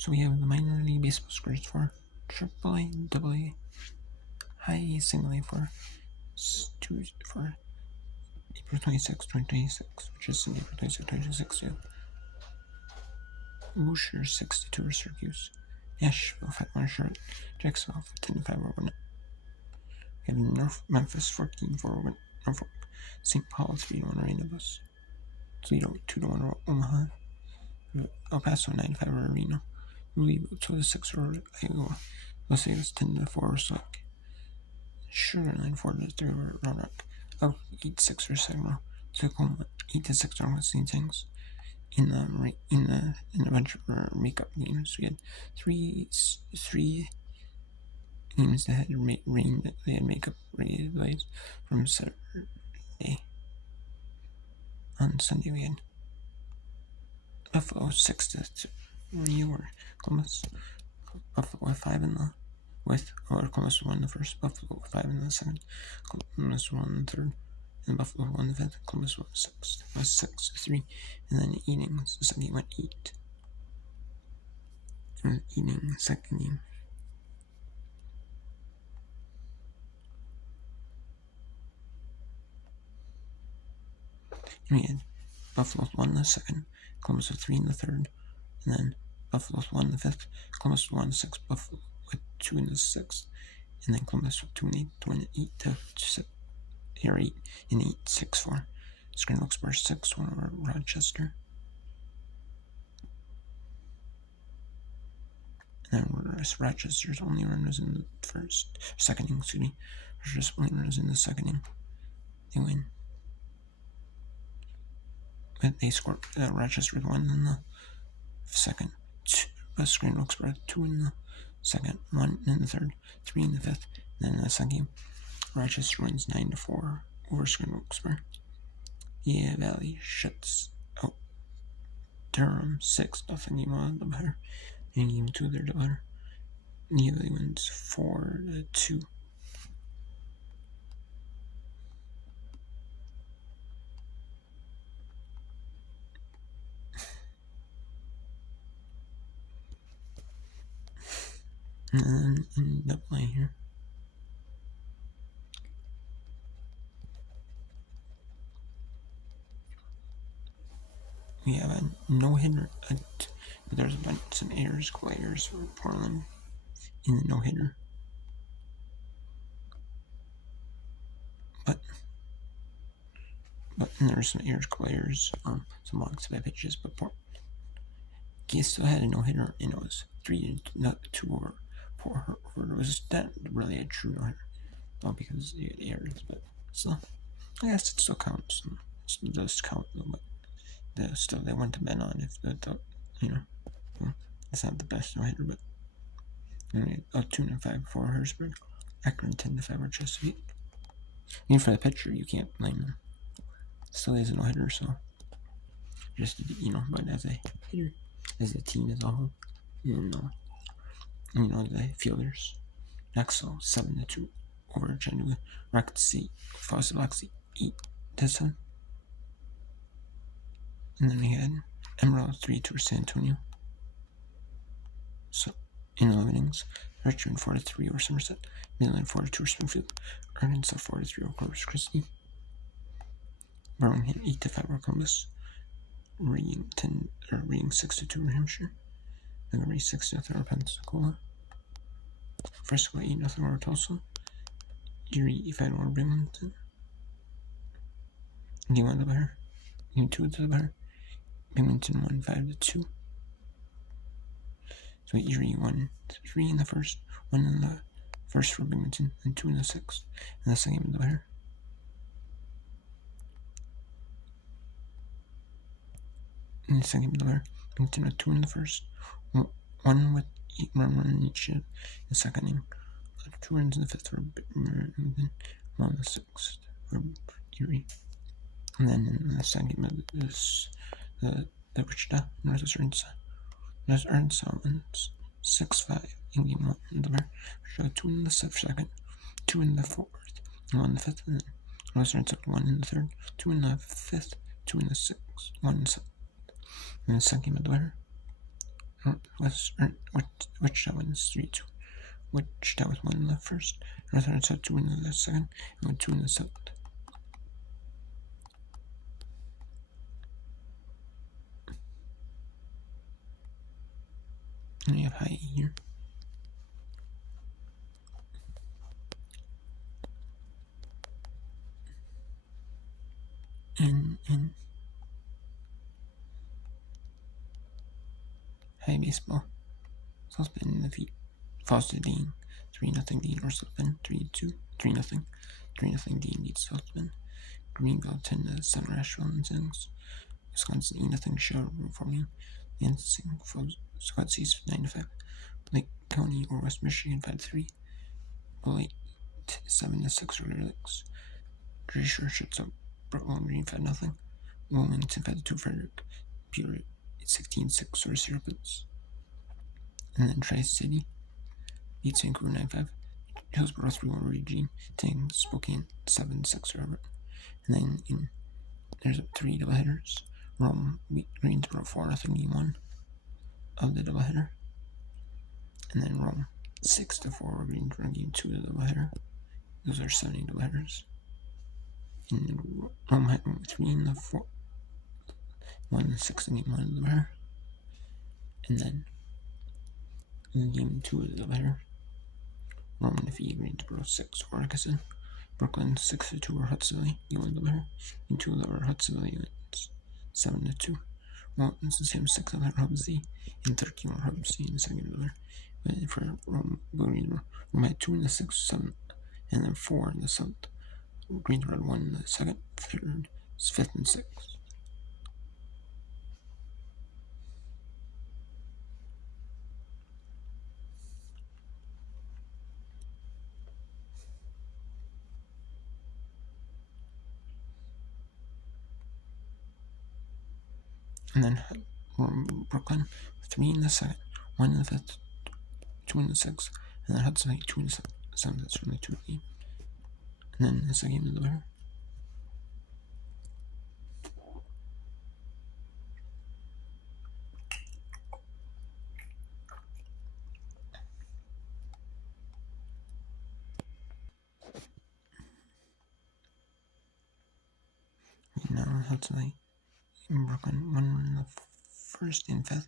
So we have the minor league baseball scores for AAA, AA, high A, single A for April 26, 2026, which is April 26, 2026. Boucher 62 for Syracuse, Nashville 5-1 Charlotte, Jacksonville 10-5 over we have North Memphis 14-4 over Norfolk, St. Paul 3-1 Reno-Bus, Toledo 2-1 over Omaha, El Paso 9-5 over Reno, Louisville 2-6 over Iowa, Los Angeles 10-4 over Select, Sugar Line 4-3 over Round Rock, Elk 8-6 over Sacramento, Tacoma 8-6 over St. Things. In a bunch of makeup games, we had three games that had rain. They had makeup relays from Saturday. On Sunday, we had Buffalo 6-3 over Columbus. Buffalo 5 in the Columbus won the first. Buffalo 5 in the second. Columbus won the third. And Buffalo won the fifth. Columbus won the sixth. It was 6-3. And then innings, the second game went 8. And inning, second game. And we had Buffalo won the second. Columbus with 3 in the third. And then Buffalo won the fifth. Columbus won the sixth. Buffalo with 2 in the sixth. And then Columbus with 2 in the eighth. To win 8-6-4. Scranton Wilkes-Barre 6-1 over Rochester. And then Rochester's only run was in the second inning. Rochester's only run was in the second inning. They win. But they scored. Rochester with 1 in the second. Scranton Wilkes-Barre 2 in the second. 1 in the third. 3 in the fifth. And then in the second game, Rochester wins 9-4 over Scranton Wilkes-Barre. Yeah, Valley shuts out Durham 6-0 game on the better. In game 2, they're the better. Yeah, Valley wins 4-2. And then in the play here, we have a no-hitter. There's some errors, players for Portland in the no-hitter. But there's some errors, players, some walks by pitches, but Portland still had a no-hitter, and it was 3-2 over. It was not really a true no-hitter, not because he had errors, but still, I guess it still counts. It does count, though, but still, they went to bet on if they thought, it's not the best no-hitter, but anyway, 2-5 for Harrisburg. Akron 10-5 for Chesapeake. Even for the pitcher, you can't blame him. Still is a no-hitter, so just but as a hitter, as a team as a whole, the fielders. Naxo 7-2 over Chattanooga. Rocket State, Fawcett Biloxi 8-7. And then we had Emerald 3-2 for San Antonio. So in 11 innings, Richmond 4-3 over Somerset, Midland 4-2 over Springfield, Arkansas 4-3 over Corpus Christi, Birmingham 8-5 over Columbus, Reading 6-2 over Hampshire, Montgomery 6-0 over Pensacola, Frisco 8-0 over Tulsa, Erie 5-1 over Binghamton. Game 1 the better. Game 2 the better. Binghamton won 5-2. So Erie won 3 in the first, 1 in the first for Binghamton, and 2 in the sixth. And that's the game of the better. In the second game of the better, Binghamton with 2 in the first, 1 with 1 in each in the second inning, 2 runs in the fifth for Binghamton, 1 in the sixth for Erie. And then in the second game of this, the Wichita Northwest Arkansas wins 6-5 in game 1 in the better. Wichita 2 in the second, 2 in the fourth, 1 in the fifth, and then Northwest Arkansas 1 in the third, 2 in the fifth, 2 in the sixth, 1 in the seventh. In the second game of the better, Wichita wins 3-2. Wichita was 1 in the first, Northern Arkansas 2 in the second, and 2 in the seventh. And you have high E here. And high baseball. South Bend defeat Foster Dean 3-0 Dean, or South Bend 3-2, 3-0. 3-0 Dean beats South Bend. Greenville 10-7 Asheville and Sings. Wisconsin 8-0 Shaw Reforming. Lansing Scott Seas 9-5. Lake County or West Michigan 5-3. Bullitt 7-6 River Lakes. Glacier shuts up Bowling Green 5-0. Wilmington 5-2 Frederick. Peoria 16-6 Source Rapids. And then Tri-City beats Vancouver 9-5. Hillsborough 3-1 Regine. Tang Spokane 7-6 Robert. And then there's 3 doubleheaders. Rome beat Greensboro 4-0 Game 1 of the doubleheader. And then Rome 6-4 Greensboro Game 2 of the doubleheader. Those are 7 doubleheaders. And Rome had 3 in the 4, 1 in the 6 in Game 1 of the doubleheader. And then in Game 2 of the doubleheader, Rome defeated Greensboro 6 or Atkinson. Brooklyn 6-2 over Hudsonville. Game 1 of the doubleheader. Game 2 over Hudsonville wins 7-2. Walton's the same 6 over Hubsey and 13 over Hubsey in the second doubleheader. But for Rome had 2 in the 6th, 7th, and then 4 in the 7th. Greensboro had 1 in the 2nd, 3rd, 5th, and 6th. And then Brooklyn 3 in the 2nd, 1 in the 5th, 2 in the 6th, and then Hudson 2 in the 7th. That's from the 2 game. And then the second game of the doubleheader. Now Hudson in Brooklyn 1 in the 1st and 5th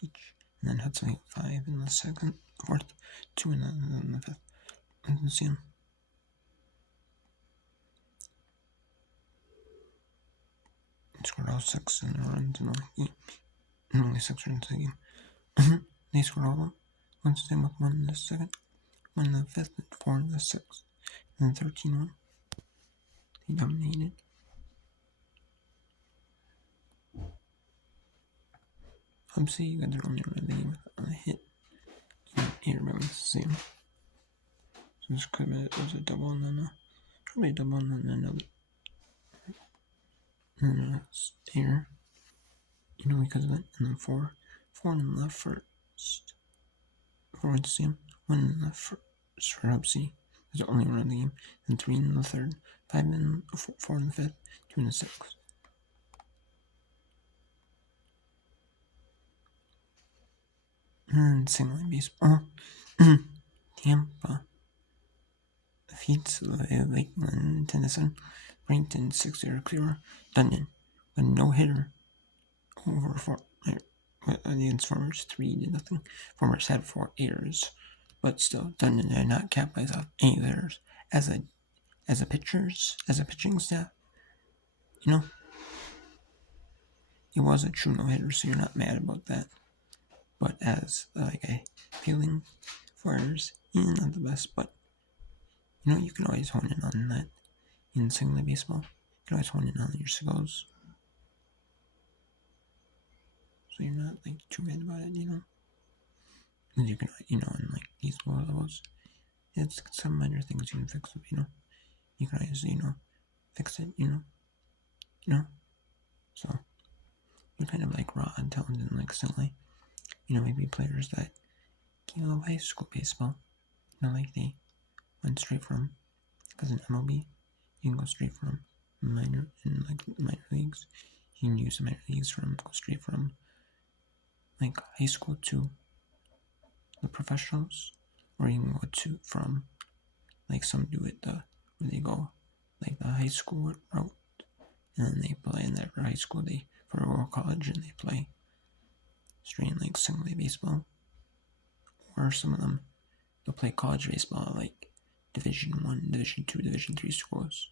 each, and then Hudson 5 in the 2nd, 4th, 2 in the 5th. You can see them. They scored all 6 in the runs in the game, and only 6 runs in the game. They scored all of them. Once they with 1 in the 2nd, 1 in the 5th, and 4 in the 6th, and then 13-1. They dominated. Hubsey, you got their only run of the game on a hit. Here, remember to see them. So this could be, it was a double and then probably a double and then another. And then here, because of that. And then 4 in the first. 4 went to see him. 1 in the first for Hubsey. That's the only run of the game. And 3 in the 3rd. 4 in the 5th. 2 in the 6th. And single line baseball. Tampa defeats Lakeland 10-7. Bradenton 6-0 Clear. Dundon with no hitter over 4 against Farmers 3-0. Farmers had 4 errors, but still Dundon had not capitalized off any of theirs as a pitching staff. It was a true no hitter, so you're not mad about that. But as a feeling Flyers, not the best, but you can always hone in on that in single line baseball. You can always hone in on your skills, so you're not too mad about it, And you can, in these lower levels, it's some minor things you can fix up, You can always, fix it, So you're kind of raw and talented and instantly. Maybe players that came out of high school baseball, they went straight from, because in MLB, you can go straight from minor leagues. You can use the minor leagues go straight from like high school to the professionals, or you can go to from like some do it where they go like the high school route, and then they play in their high school they for Royal College and they play straight like single A baseball, or some of them they'll play college baseball like Division 1, Division 2, Division 3 schools,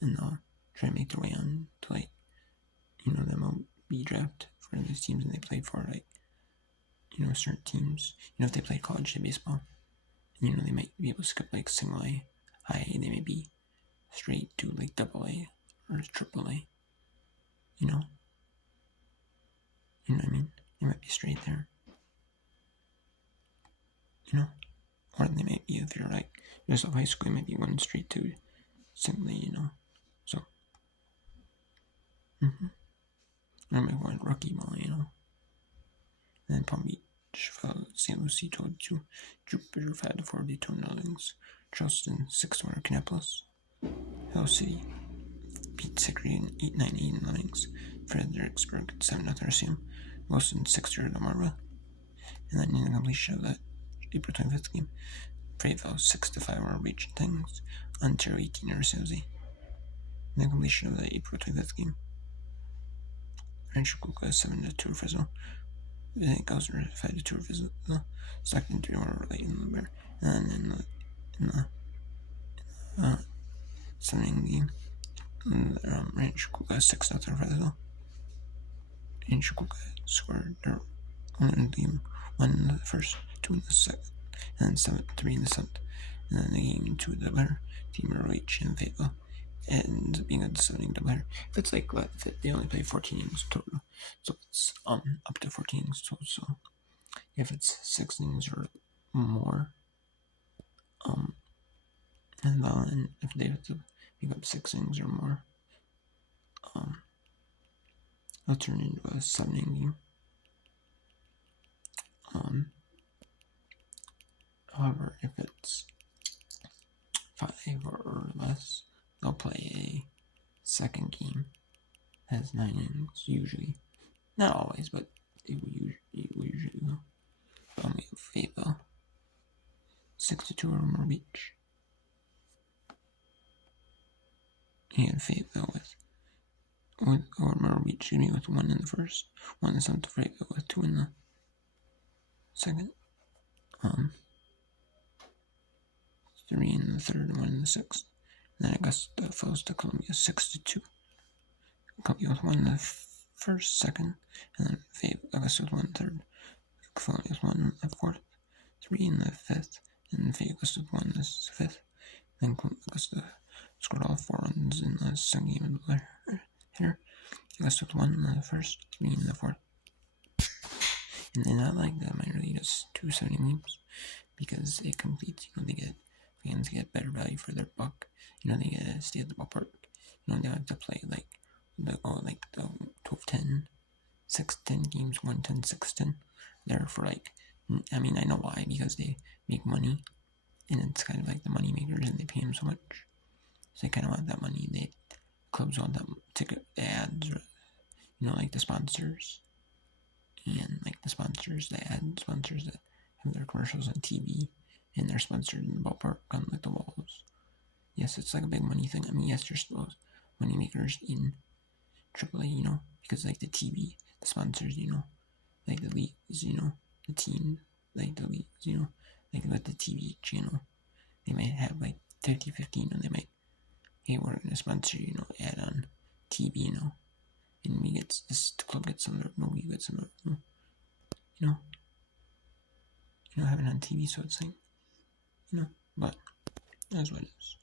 and they'll try to make their way on to like the MLB draft for these teams, and they play for like certain teams. If they play college baseball, they might be able to skip like single A, high A. They may be straight to like double A or triple A. You know what I mean? They might be straight there. Or they might be, if you're like just of high school, you might be going straight to single A. So, I might want rookie ball. And then Palm Beach fell St. Lucie 22, Jupiter Fat 42 Nothings, Charleston 6-1 Kannapolis, Hill City beat Secretary 8-9 Nothings, Fredericksburg 7-0 RCM, Wilson 6-0 Marva, and then in the completion of that April 25th game, Fayetteville 6-5 over Region Things, Ontario 18 over Salesy. In the completion of the April 25th game, Rancho Cucamonga 7-2 Fresno, I think I was 5-2 Fresno, Stockton 3 over late in the Bear, and then in the 7th game, Rancho Cucamonga 6-0 Fresno. Rancho Cucamonga scored their own game, 1 in the first, 2 in the second, and then 3 in the 7th. And then the game 2 doubleheader, Team ROH and Fayetteville ends up being a deciding doubleheader. If it's like if they only play 14 innings total, so it's up to 14 innings total. So if it's 6 innings or more, and then if they have to pick up 6 innings or more, it'll turn into a 7-inning game. However, if it's 5 or less, they'll play a second game that has 9 innings, usually. Not always, but it will usually go. We have Fayetteville 6-2 over Myrtle Beach. And Fayetteville with Myrtle Beach, with 1 in the first, 1 in the 7th, Fayetteville with 2 in the second, 3 in the third, and 1 in the 6th. And then Augusta falls to Columbia 6-2. Columbia with 1 in the first, second, and then Augusta with 1 in the third. Columbia with 1 in the fourth, 3 in the fifth, and Augusta with 1 in the fifth. Then Augusta scored all 4 runs in the second game of the hitter. Augusta with 1 in the first, 3 in the fourth. And then I like that minor league does 2 7 games because it completes, fans get better value for their buck. They get to stay at the ballpark. They don't have to play the 12-10, 6-10 games, 1-10, 6-10. They're for I know why, because they make money, and it's kind of like the money makers, and they pay them so much. So they kind of want that money. Clubs want that ticket ads, like the sponsors, and like the sponsors, the ad sponsors that have their commercials on TV, and they're sponsored in the ballpark on like the walls. Yes, it's like a big money thing. Yes, there's those money makers in AAA, because like the TV, the sponsors, like the leagues, the team, like the leagues, like with the TV channel, they might have like 50-15, and they might, hey, we're gonna sponsor, ad on TV, and we get this, the club gets some of it, we get some of it, have it on TV, so it's like, but that's what it is.